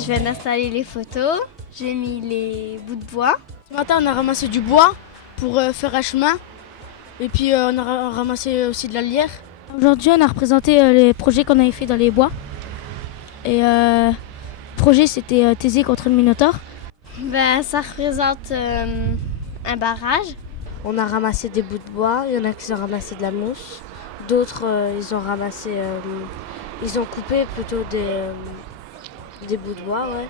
Je viens d'installer les photos, j'ai mis les bouts de bois. Ce matin, on a ramassé du bois pour faire un chemin. Et puis on a ramassé aussi de la lierre. Aujourd'hui, on a représenté les projets qu'on avait fait dans les bois. Et le projet, c'était Thésée contre le Minotaure. Ça représente un barrage. On a ramassé des bouts de bois, il y en a qui ont ramassé de la mousse. D'autres, ils ont ramassé, ils ont coupé plutôt des bouts de bois, ouais.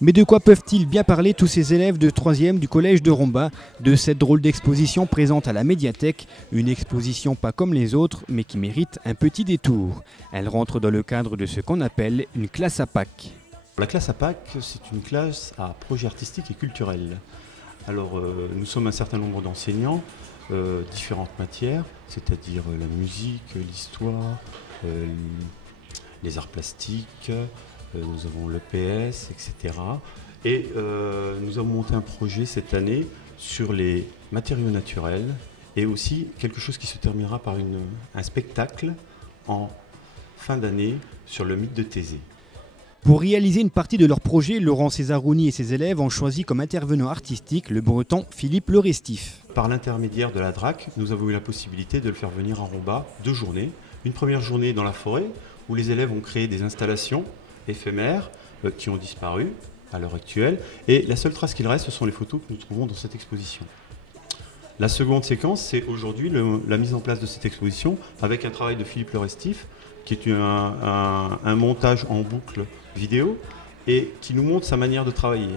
Mais de quoi peuvent-ils bien parler tous ces élèves de 3e du collège de Romba de cette drôle d'exposition présente à la médiathèque, une exposition pas comme les autres mais qui mérite un petit détour. Elle rentre dans le cadre de ce qu'on appelle une classe à Pâques. La classe à Pâques, c'est une classe à projet artistique et culturel. Alors nous sommes un certain nombre d'enseignants, différentes matières, c'est-à-dire la musique, l'histoire, les arts plastiques, nous avons l'EPS, etc. Et nous avons monté un projet cette année sur les matériaux naturels et aussi quelque chose qui se terminera par un spectacle en fin d'année sur le mythe de Thésée. Pour réaliser une partie de leur projet, Laurent Césarouni et ses élèves ont choisi comme intervenant artistique le breton Philippe Le Restif. Par l'intermédiaire de la DRAC, nous avons eu la possibilité de le faire venir à Romba 2 journées. Une première journée dans la forêt où les élèves ont créé des installations éphémères qui ont disparu à l'heure actuelle. Et la seule trace qu'il reste, ce sont les photos que nous trouvons dans cette exposition. La seconde séquence, c'est aujourd'hui la mise en place de cette exposition avec un travail de Philippe Le Restif qui est un montage en boucle vidéo et qui nous montre sa manière de travailler.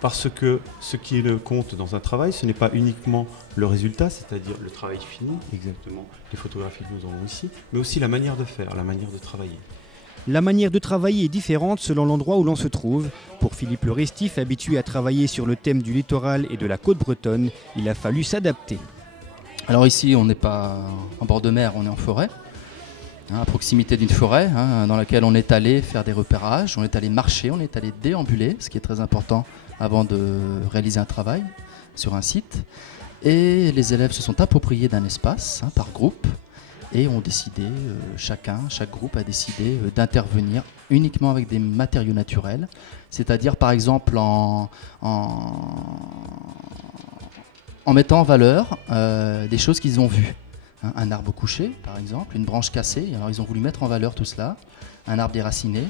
Parce que ce qui compte dans un travail, ce n'est pas uniquement le résultat, c'est-à-dire le travail fini, exactement les photographies que nous avons ici, mais aussi la manière de faire, la manière de travailler. La manière de travailler est différente selon l'endroit où l'on se trouve. Pour Philippe Le Restif, habitué à travailler sur le thème du littoral et de la côte bretonne, il a fallu s'adapter. Alors ici, on n'est pas en bord de mer, on est en forêt. À proximité d'une forêt dans laquelle on est allé faire des repérages, on est allé marcher, on est allé déambuler, ce qui est très important avant de réaliser un travail sur un site. Et les élèves se sont appropriés d'un espace par groupe et ont décidé, chaque groupe a décidé d'intervenir uniquement avec des matériaux naturels, c'est-à-dire par exemple en mettant en valeur des choses qu'ils ont vues. Un arbre couché, par exemple, une branche cassée. Alors, ils ont voulu mettre en valeur tout cela. Un arbre déraciné,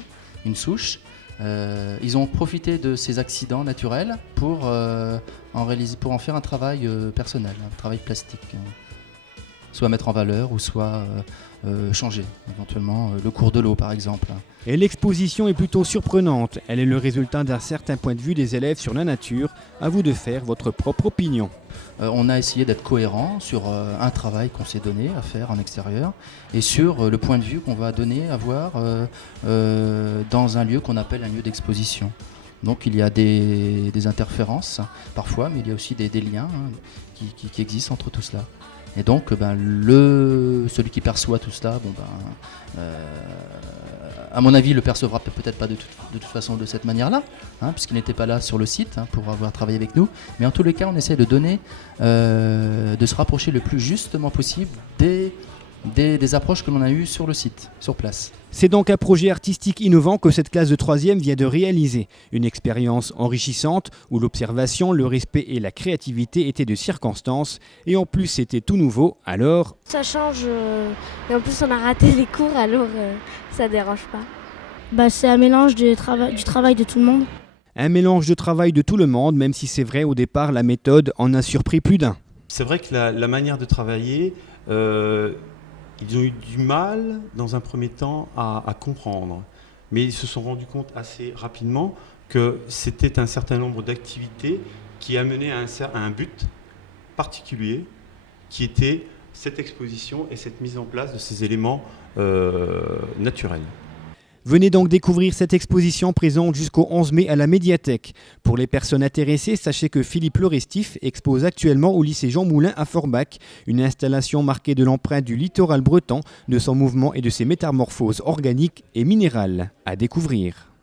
une souche. Ils ont profité de ces accidents naturels pour en faire un travail personnel, un travail plastique. Soit mettre en valeur ou soit changer, éventuellement le cours de l'eau, par exemple. Et l'exposition est plutôt surprenante. Elle est le résultat d'un certain point de vue des élèves sur la nature. À vous de faire votre propre opinion. On a essayé d'être cohérent sur un travail qu'on s'est donné à faire en extérieur et sur le point de vue qu'on va donner à voir dans un lieu qu'on appelle un lieu d'exposition. Donc il y a des interférences parfois, mais il y a aussi des liens qui existent entre tout cela. Et donc celui qui perçoit tout cela, à mon avis, le percevra peut-être pas de toute façon de cette manière-là, puisqu'il n'était pas là sur le site pour avoir travaillé avec nous. Mais en tous les cas, on essaie de donner, de se rapprocher le plus justement possible des approches que l'on a eues sur le site, sur place. C'est donc un projet artistique innovant que cette classe de 3e vient de réaliser. Une expérience enrichissante où l'observation, le respect et la créativité étaient de circonstance. Et en plus, c'était tout nouveau, alors... Ça change, et en plus on a raté les cours, alors ça dérange pas. C'est un mélange du travail de tout le monde. Un mélange de travail de tout le monde, même si c'est vrai au départ, la méthode en a surpris plus d'un. C'est vrai que la manière de travailler... ils ont eu du mal, dans un premier temps, à comprendre. Mais ils se sont rendus compte assez rapidement que c'était un certain nombre d'activités qui amenaient à un but particulier, qui était cette exposition et cette mise en place de ces éléments naturels. Venez donc découvrir cette exposition présente jusqu'au 11 mai à la médiathèque. Pour les personnes intéressées, sachez que Philippe Le Restif expose actuellement au lycée Jean Moulin à Forbach, une installation marquée de l'empreinte du littoral breton, de son mouvement et de ses métamorphoses organiques et minérales. À découvrir.